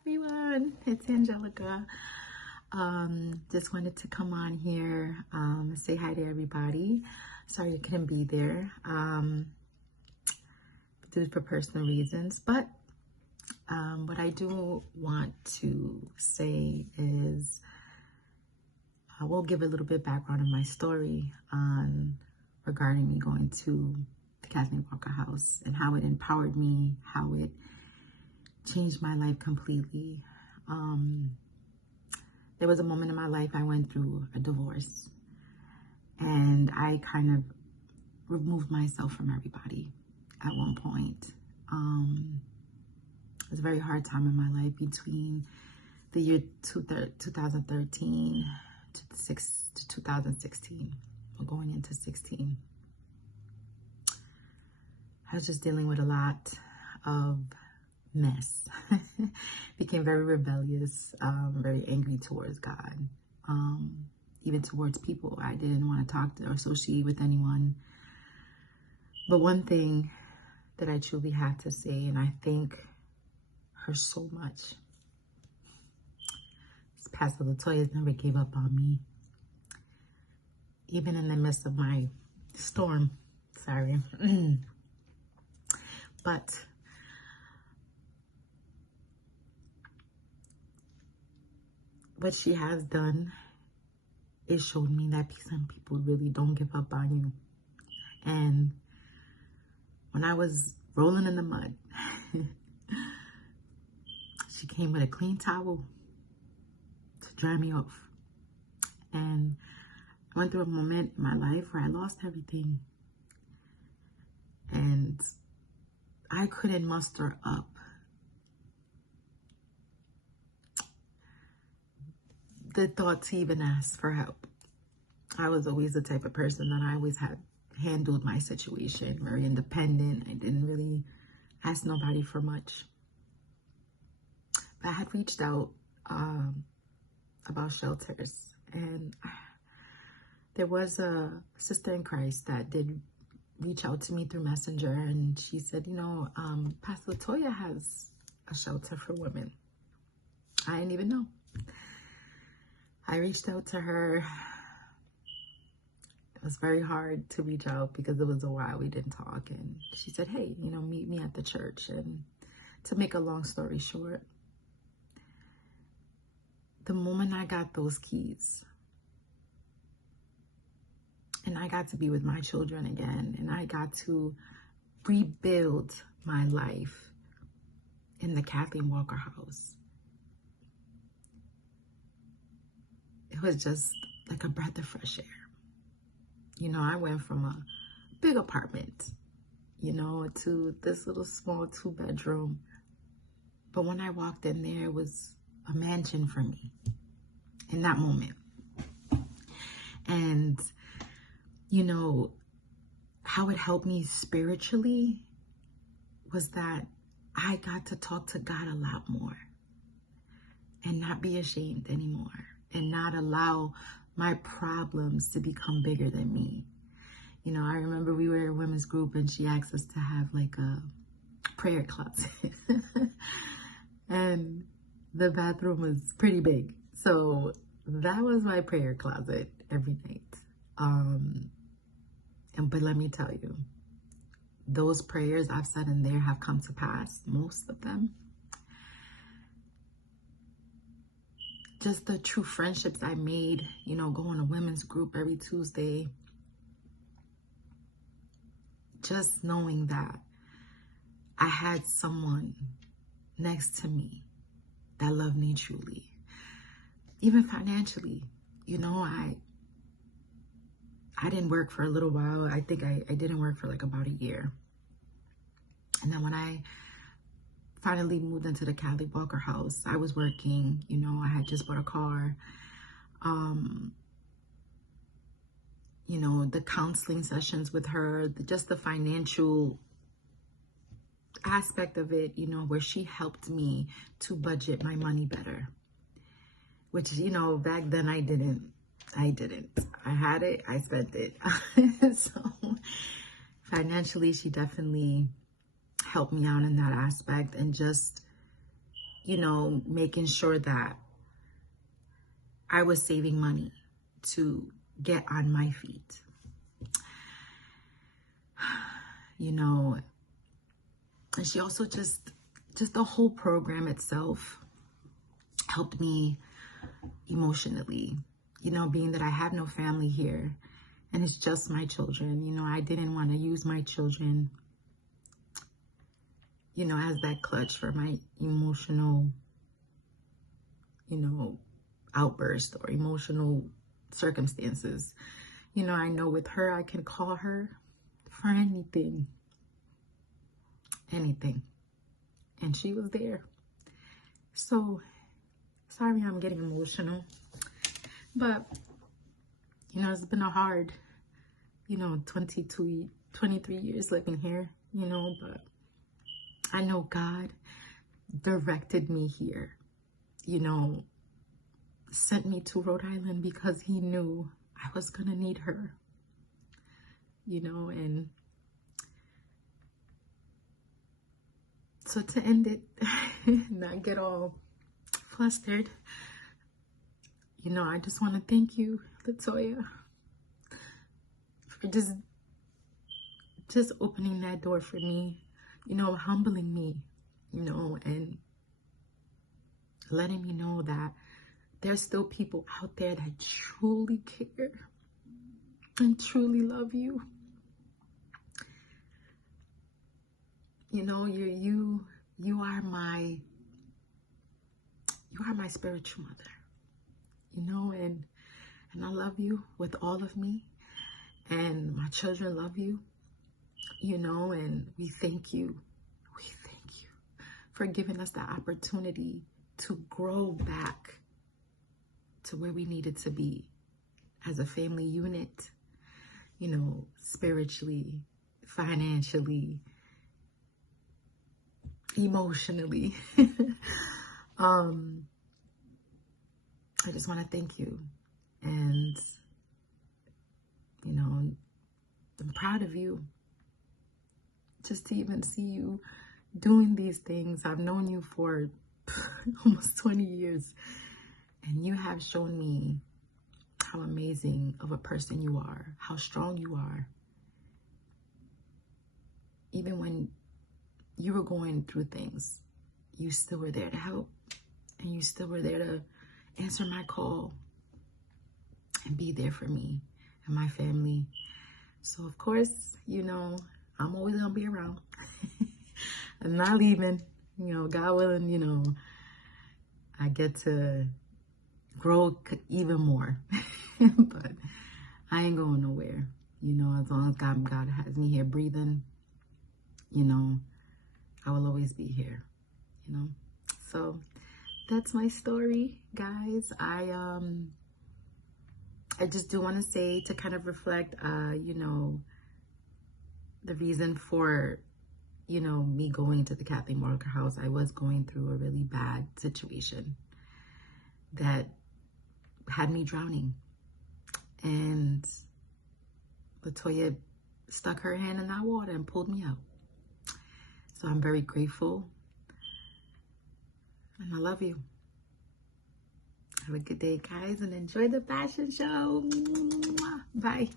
everyone, it's Angelica. Just wanted to come on here, say hi to everybody. Sorry I couldn't be there due to personal reasons, but what I do want to say is I will give a little bit background of my story regarding me going to the Kathleen Walker House and how it empowered me, how it changed my life completely. There was a moment in my life I went through a divorce, and I kind of removed myself from everybody at one point. It was a very hard time in my life between the year 2013 to 2016, or going into 16. I was just dealing with a lot of mess. Became very rebellious, very angry towards God, even towards people. I didn't want to talk to or associate with anyone. But one thing that I truly have to say, and I thank her so much, is Pastor Latoya never gave up on me, even in the midst of my storm. Sorry. But what she has done is showed me that some people really don't give up on you. And when I was rolling in the mud, she came with a clean towel to dry me off. And I went through a moment in my life where I lost everything. And I couldn't muster up the thought to even ask for help. I was always the type of person that I always had handled my situation, very independent. I didn't really ask nobody for much. But I had reached out about shelters, and there was a sister in Christ that did reach out to me through Messenger, and she said, Pastor Latoya has a shelter for women. I didn't even know. I reached out to her. It was very hard to reach out because it was a while we didn't talk. And she said, hey, meet me at the church. And to make a long story short, the moment I got those keys and I got to be with my children again, and I got to rebuild my life in the Kathleen Walker House, it was just like a breath of fresh air. I went from a big apartment, to this little small 2-bedroom. But when I walked in there, it was a mansion for me in that moment. And, how it helped me spiritually was that I got to talk to God a lot more and not be ashamed anymore, and not allow my problems to become bigger than me. I remember we were a women's group and she asked us to have like a prayer closet. And the bathroom was pretty big. So that was my prayer closet every night. But let me tell you, those prayers I've said in there have come to pass, most of them. Just the true friendships I made, going to women's group every Tuesday. Just knowing that I had someone next to me that loved me truly. Even financially, I didn't work for a little while. I think I didn't work for like about a year. And then when I finally moved into the Kathleen Walker House, I was working, I had just bought a car. The counseling sessions with her, just the financial aspect of it, where she helped me to budget my money better, which, back then I didn't. I had it, I spent it. So financially, she definitely helped me out in that aspect, and just you know, making sure that I was saving money to get on my feet. You know, and she also just the whole program itself helped me emotionally, you know, being that I have no family here and it's just my children. You know, I didn't want to use my children, you know, as that clutch for my emotional, you know, outburst or emotional circumstances. You know, I know with her, I can call her for anything. And she was there. So, sorry I'm getting emotional. But, you know, it's been a hard, you know, 23 years living here, you know, but I know God directed me here, you know, sent me to Rhode Island because he knew I was going to need her, you know, and so to end it, not get all flustered, you know, I just want to thank you, Latoya, for just opening that door for me, you know, humbling me, you know, and letting me know that there's still people out there that truly care and truly love you. You know, you are my spiritual mother, you know, and I love you with all of me, and my children love you, you know, and we thank you for giving us the opportunity to grow back to where we needed to be as a family unit, you know, spiritually, financially, emotionally. I just want to thank you. And, you know, I'm proud of you. Just to even see you doing these things. I've known you for almost 20 years. And you have shown me how amazing of a person you are, how strong you are. Even when you were going through things, you still were there to help. And you still were there to answer my call and be there for me and my family. So, of course, you know, I'm always going to be around. I'm not leaving. You know, God willing, you know, I get to grow even more. But I ain't going nowhere. You know, as long as God has me here breathing, you know, I will always be here, you know. So that's my story, guys. I just do want to say, to kind of reflect, you know, the reason for, you know, me going to the Kathleen Walker house. I was going through a really bad situation that had me drowning. And Latoya stuck her hand in that water and pulled me out. So I'm very grateful. And I love you. Have a good day, guys, and enjoy the fashion show. Bye.